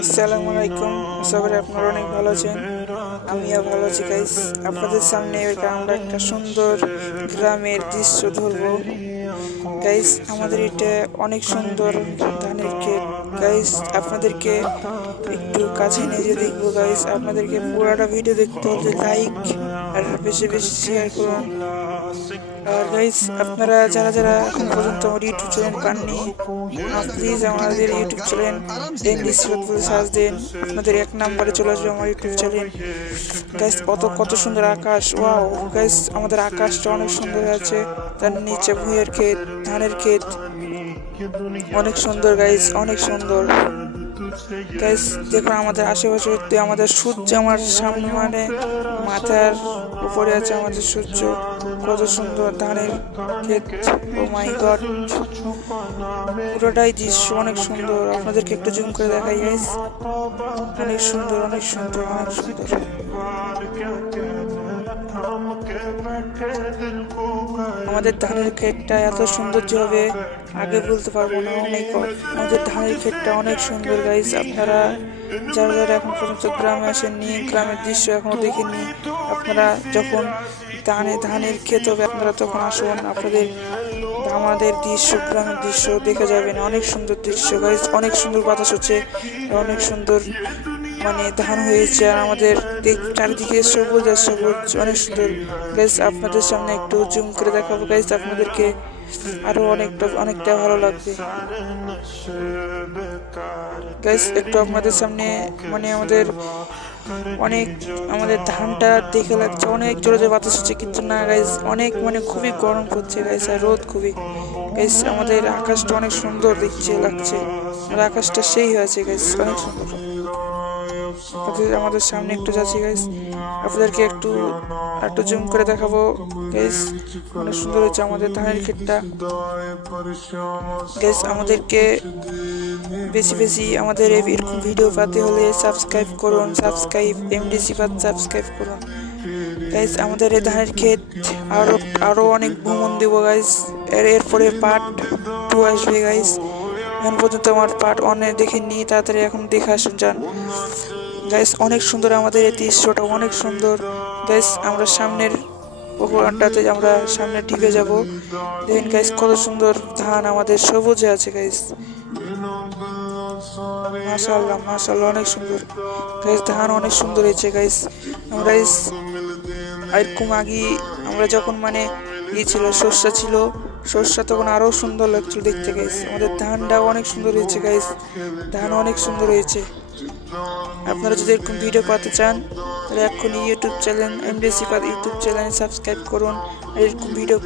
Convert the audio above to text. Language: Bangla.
আসসালামু আলাইকুম। আশা করি আপনারা অনেক ভালো আছেন। আমিও ভালো আছি গাইস। আপনাদের সামনে আমরা একটা সুন্দর গ্রামের দৃশ্য ধরবো গাইস। আমাদের এটা অনেক সুন্দর ধানের ক্ষেত গাইস। আপনাদেরকে একটু কাছে নিয়ে যে দেখবো গাইস। আপনাদেরকে পুরোটা ভিডিও দেখতে হলে লাইক আর বেশি বেশি শেয়ার করুন। আর গাইস, আপনারা যারা যারা এখন পর্যন্ত আমার ইউটিউব চ্যানেল পাননি, প্লিজ আমাদের ইউটিউব চ্যানেল এমডিসি বলে সার্চ দিন। আপনাদের 1 নম্বরে চলে আসবে আমার ইউটিউব চ্যানেল গাইস। কত সুন্দর আকাশ, ওয়াও গাইস, আমাদের আকাশটা অনেক সুন্দর আছে। তার নিচে ভুঁইয়ের ক্ষেত, ধানের ক্ষেত, অনেক সুন্দর গাইস, অনেক সুন্দর গাইস। দেখুন আমাদের আশেপাশে আমাদের সূর্য আমার সামনে, মানে মাথার উপরে আছে আমাদের সূর্য। কত সুন্দর ধানের ক্ষেত, ও মাই গড, পুরোটাই দৃশ্য অনেক সুন্দর। আপনাদেরকে একটু জুম করে দেখাই গাইস। অনেক সুন্দর, অনেক সুন্দর, অনেক সুন্দর। আমাদের ধানের ক্ষেতটা এত সৌন্দর্য হবে আগে বলতে পারবো না। ও মাই গড, আমাদের ধানের ক্ষেতটা অনেক সুন্দর গাইস। আপনারা যারা যারা এখন পর্যন্ত গ্রামে আসেননি, গ্রামের দৃশ্য এখনো দেখেননি, আপনারা যখন ধানের ক্ষেত হবে আপনারা তখন আসুন। আপনাদের আমাদের দৃশ্য, গ্রামের দৃশ্য দেখে যাবেন। অনেক সুন্দর দৃশ্য গাইস, অনেক সুন্দর বাতাস হচ্ছে, অনেক সুন্দর মানে ধান হয়েছে। আর আমাদের চারিদিকে সবুজ আর সবুজ, অনেক সুন্দর গাইস। আপনাদের সামনে একটু জুম করে দেখাবো গাইস, আপনাদেরকে আরো অনেকটা ভালো লাগবে গাইস। একটু আপনাদের সামনে মানে আমাদের ধানটা দেখে লাগছে অনেক জোরে জোরে বাতাস হচ্ছে, কিন্তু না গাইস, অনেক মানে খুবই গরম করছে গাইস, আর রোদ খুবই গাইস। আমাদের আকাশটা অনেক সুন্দর দেখতে লাগছে, আর আকাশটা সেই হয়েছে গাইস, অনেক সুন্দর। আমাদের সামনে একটু যাচ্ছি গাইস, আপনাদেরকে একটু জুম করে দেখাবো গাইস। অনেক সুন্দর হয়েছে আমাদের ধানের ক্ষেতটা গাইস। আমাদেরকে বেশি বেশি আমাদের এরকম ভিডিও পেতে হলে সাবস্ক্রাইব করুন, এমডিসি সাবস্ক্রাইব করুন গাইস। আমাদের এই ধানের ক্ষেত আরো অনেক ভ্রমণ দেবো গাইস। এরপরে পার্ট 2 আসবে গাইস। এখন পর্যন্ত আমার পার্ট 1 দেখেননি, তাড়াতাড়ি এখন দেখে আসুন যান গাইস। অনেক সুন্দর আমাদের এই দৃশ্যটা, অনেক সুন্দর গাইস। আমরা সামনের পুকুরটাতে আমরা সামনে টিপে যাব, দেখেন গাইস কত সুন্দর ধান আমাদের সবুজে আছে গাইস। মাশাআল্লাহ মাশাআল্লাহ, অনেক সুন্দর গাইস, ধান অনেক সুন্দর হয়েছে গাইস। আমরা এরকম আগে আমরা যখন মানে ছিল সর্ষা তখন আরো সুন্দর লাগছিল দেখতে গাইস। আমাদের ধানটাও অনেক সুন্দর হয়েছে গাইস, ধান অনেক সুন্দর হয়েছে। আপনারা যদি এরকম ভিডিও পেতে চান তাহলে এক্ষুনি YouTube channel MDC YouTube channel subscribe করুন, আর এরকম ভিডিও